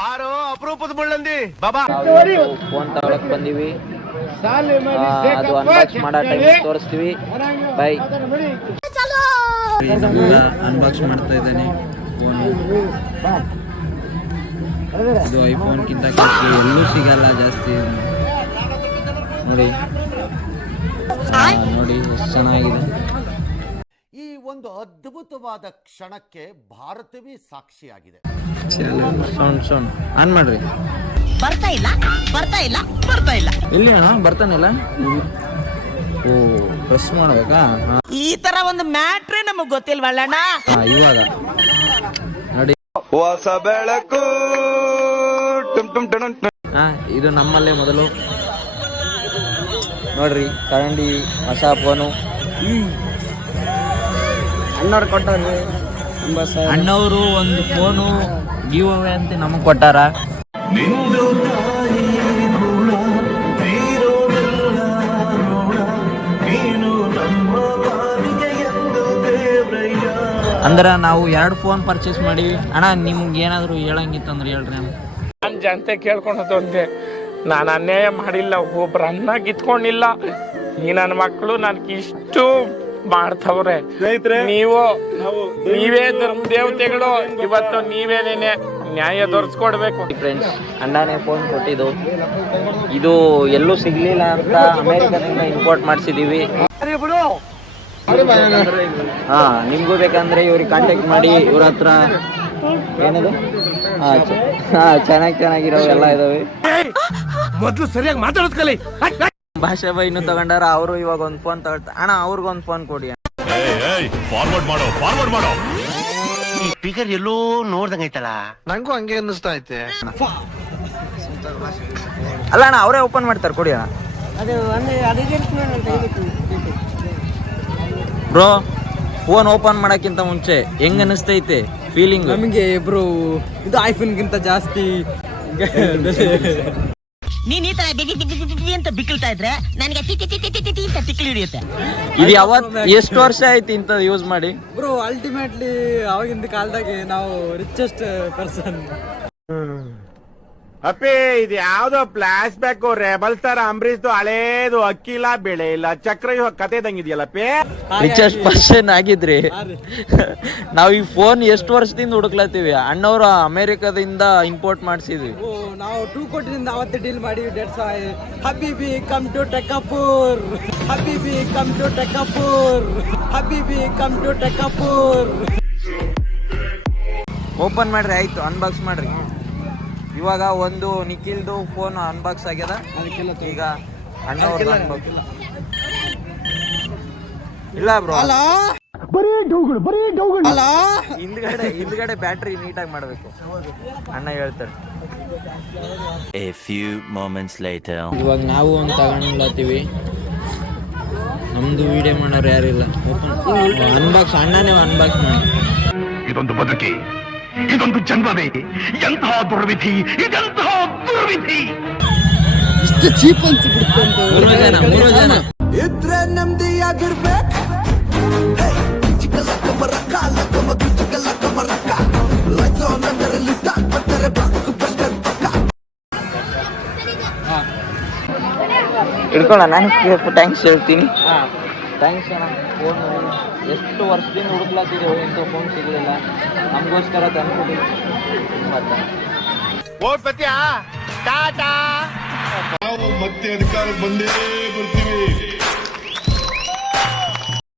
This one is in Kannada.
ಬಾರೋ ಅಪರೂಪದ ಮುಳ್ಳಂದಿ ಬಾಬಾ ಫೋನ್ ತಗೊಳಕ್ ಬಂದಿವಿ. ಅದು ಅನ್ಬಾಕ್ಸ್ ಮಾಡೋ ಟೈಮ್ ತೋರಿಸ್ತೀವಿ. ಬೈ. ಅನ್ಬಾಕ್ಸ್ ಮಾಡ್ತಾ ಇದ್ದೇನೆ ಫೋನು. ಇದು ಐಫೋನ್ಗಿಂತ ಎಲ್ಲೂ ಸಿಗಲ್ಲ ಜಾಸ್ತಿ. ನೋಡಿ ನೋಡಿ ಎಷ್ಟು ಚೆನ್ನಾಗಿದೆ. ಈ ಒಂದು ಅದ್ಭುತವಾದ ಕ್ಷಣಕ್ಕೆ ಭಾರತವೇ ಸಾಕ್ಷಿಯಾಗಿದೆ. ಸೌಂಡ್ ಆನ್ ಮಾಡ್ರಿ. ಬರ್ತಾ ಇಲ್ಲ ಇಲ್ಲಿ ಅಣ್ಣ ಬರ್ತಾನಿಲ್ಲ. ಓ ಪ್ರೆಸ್ ಮಾಡ್ಬೇಕಾ? ಈ ತರ ಒಂದು ಮ್ಯಾಟ್ರೇ ನಮಗ್ ಗೊತ್ತಿಲ್ವಲ್ಲಣ್ಣ. ಇವಾಗ ನೋಡಿ ಹೊಸ ಬೆಳಕು. ಇದು ನಮ್ಮಲ್ಲೇ ಮೊದಲು ನೋಡ್ರಿ ತಗೊಂಡಿ ಹೊಸ ಫೋನು. ಅಣ್ಣವ್ರು ಕೊಟ್ಟವ್ರಿ. ಅಣ್ಣವರು ಒಂದು ಫೋನು ಗಿವ್ ಅವೇ ಅಂತ ನಮಗೆ ಕೊಟ್ಟಾರ. ಅಂದ್ರೆ ನಾವು 2 ಫೋನ್ ಪರ್ಚೇಸ್ ಮಾಡೀವಿ. ಅಣ್ಣ ನಿಮ್ಗೆ ಏನಾದ್ರು ಹೇಳಂಗಿತ್ತಂದ್ರೆ ಹೇಳ್ರಿ ಅಣ್ಣ. ನಾನು ಜನತೆ ಕೇಳ್ಕೊಳೋದು ಒಂದೇ, ನಾನು ಅನ್ಯಾಯ ಮಾಡಿಲ್ಲ, ಒಬ್ರು ಅನ್ನ ಕಿತ್ಕೊಂಡಿಲ್ಲ. ಈ ನನ್ನ ಮಕ್ಕಳು ನನ್ಗೆ ಇಷ್ಟು ಮಾಡ್ತವ್ರೆ. ನೀವೇ ಧರ್ಮ ದೇವತೆಗಳು, ಇವತ್ತು ನೀವೇನೇನೆ ನ್ಯಾಯ ದೊರಸ್ಕೊಡ್ಬೇಕು. ಫ್ರೆಂಡ್ಸ್, ಅಣ್ಣನೇ ಫೋನ್ ಕೊಟ್ಟಿದ್ದು. ಇದು ಎಲ್ಲೂ ಸಿಗ್ಲಿಲ್ಲ ಅಂತ ಅಮೆರಿಕದಿಂದ ಇಂಪೋರ್ಟ್ ಮಾಡಿಸಿದೀವಿ. ಹಾ, ನಿಮ್ಗೂ ಬೇಕಂದ್ರೆ ಇವ್ರಿಗೆ ಕಾಂಟ್ಯಾಕ್ಟ್ ಮಾಡಿ. ಇವ್ರ ಹತ್ರ ಏನದು ಚೆನ್ನಾಗಿರೋ ಎಲ್ಲ ಇದಾವೆ. ಮೊದ್ಲು ಸರಿಯಾಗಿ ಮಾತಾಡೋದ್ ಕಲಿ. ಭಾಷಾ ಬೈ ಇನ್ನು ತಗೊಂಡಾರ. ಅವರು ಇವಾಗ ಒಂದು ಫೋನ್ ತಗೊಳ್ತಾ. ಅಣ್ಣ ಅವ್ರಿಗೊಂದು ಫೋನ್ ಕೊಡಿ. ಫಾರ್ವರ್ಡ್ ಮಾಡೋ ಈ ಫಿಗರ್ ಎಲ್ಲೋ ನೋಡ್ದಂಗೈತಲ್ಲ. ನಂಗೂ ಹಂಗೆ ಅನ್ನಿಸ್ತಾ ಐತೆ. ಅಲ್ಲ ಅಣ್ಣ, ಅವರೇ ಓಪನ್ ಮಾಡ್ತಾರೆ, ಕೊಡಿ ಅಣ್ಣ. ಬ್ರೋ, ಫೋನ್ ಓಪನ್ ಮಾಡಕ್ಕಿಂತ ಮುಂಚೆ ಹೆಂಗ್ ಅನಿಸ್ತೈತೆ ಫೀಲಿಂಗ್? ನಮಗೆ ಬ್ರೋ ಇದು ಐಫೋನ್ಗಿಂತ ಜಾಸ್ತಿ. ನೀನ್ ಈ ತರ ಅಂತ ಬಿಕ್ಕಳ್ತಾ ಇದ್ರೆ ನನಗೆ ಅಂತ ತಿಕ್ಲಿ ಹಿಡಿಯುತ್ತೆ. ಇದು ಎಷ್ಟು ವರ್ಷ ಆಯ್ತು ಇಂತ ಯೂಸ್ ಮಾಡಿ? ಬ್ರೋ ಅಲ್ಟಿಮೇಟ್ಲಿ ಅವಾಗಿಂದ ಕಾಲದಾಗೆ ನಾವು ರಿಚೆಸ್ಟ್ ಪರ್ಸನ್. ಅಪ್ಪಿ, ಇದು ಯಾವ್ದೋ ಫ್ಲಾಶ್ ಬ್ಯಾಕ್ ರೆಬಲ್ ತರ ಅಂಬರೀಶ್ದು ಹಳೇದು. ಅಕ್ಕಿ ಇಲ್ಲ, ಬೆಳೆ ಇಲ್ಲ, ಚಕ್ರ ಇವಾಗ ಕತೆ ಇದಂಗಿದೆಯಲ್ಲಪ್ಪಿ. Richest person ಆಗಿದ್ರಿ. ನಾವ್ ಈ ಫೋನ್ ಎಷ್ಟು ವರ್ಷದಿಂದ ಹುಡುಕ್ಲತ್ತೀವಿ. ಅಣ್ಣವ್ರು ಅಮೆರಿಕದಿಂದ ಇಂಪೋರ್ಟ್ ಮಾಡಿಸಿದ್ವಿ. ನಾವು 2 ಕೋಟಿನಿಂದ ಅವತ್ತೇ ಡೀಲ್ ಮಾಡಿ. ಹಬೀಬಿ ಕಮ್ ಟು ಟೆಕ್ಕಪೂರ್, ಹಬೀಬಿ ಕಮ್ ಟು ಟೆಕ್ಕಪೂರ್, ಹಬೀಬಿ ಕಮ್ ಟು ಟೆಕ್ಕಪೂರ್. ಓಪನ್ ಮಾಡ್ರಿ, ಆಯ್ತು. ಅನ್ಬಾಕ್ಸ್ ಮಾಡ್ರಿ. ಇವಾಗ ಒಂದು ನಿಖಿಲ್ದು ಫೋನ್ ಅನ್ಬಾಕ್ಸ್ ಆಗ್ಯದ. ಈಗ ಅಣ್ಣವ್ರದ್ದು ಅನ್ಬಾಕ್ಸ್ ಇಲ್ಲ ಬ್ರೋ. ಹಿಂದ್ಗಡೆ ಬ್ಯಾಟ್ರಿ ನೀಟಾಗಿ ಮಾಡ್ಬೇಕು. ಅಣ್ಣ ಹೇಳ್ತಾರೆ. A few moments later. ಇವಾಗ ನಾವು ಒಂದು ತಗೊಂಡ್ಲತ್ತೀವಿ. ನಮ್ದು ವಿಡಿಯೋ ಮಾಡೋರು ಯಾರಿಲ್ಲ. ಅನ್ಬಾಕ್ಸ್ ಅಣ್ಣನೇ ಅನ್ಬಾಕ್ಸ್ ಮಾಡಿ. ಇದೊಂದು ಬದುಕಿ, ಇದೊಂದು ಜನ್ಮವೇ, ಎಂತಹ ದುರ್ವಿಧಿ, ಇದೆಂತಹ ದುರ್ವಿಧಿ. ಇಷ್ಟು ಚೀಪ್ ಅನ್ಸಿಬಿಡುತ್ತೆ. 3 ಜನ ಇದ್ರೆ ನೆಮ್ಮದಿಯಾಗಿರ್ಬೇಕು. ಇಟ್ಕೊಳ್ಳ. ನಾನು ಥ್ಯಾಂಕ್ಸ್ ಹೇಳ್ತೀನಿ. ಥ್ಯಾಂಕ್ಸ್ ಅಣ್ಣ. ಫೋನ್ ಎಷ್ಟು ವರ್ಷದಿಂದ ಹುಡುಕ್ಲಾತಿದ್ದೇವೆ, ಇಂಥ ಫೋನ್ ಸಿಗಲಿಲ್ಲ. ನಮಗೋಸ್ಕರ ತಂದ್ಕೊಟ್ಟಿದ್ವಿ. ಓಟ್ ಬತ್ತೀಯಾ? ಟಾಟಾ. ನಾವು ಮತ್ತೆ ಅಧಿಕಾರಕ್ಕೆ ಬಂದೇ ಬರ್ತೀವಿ.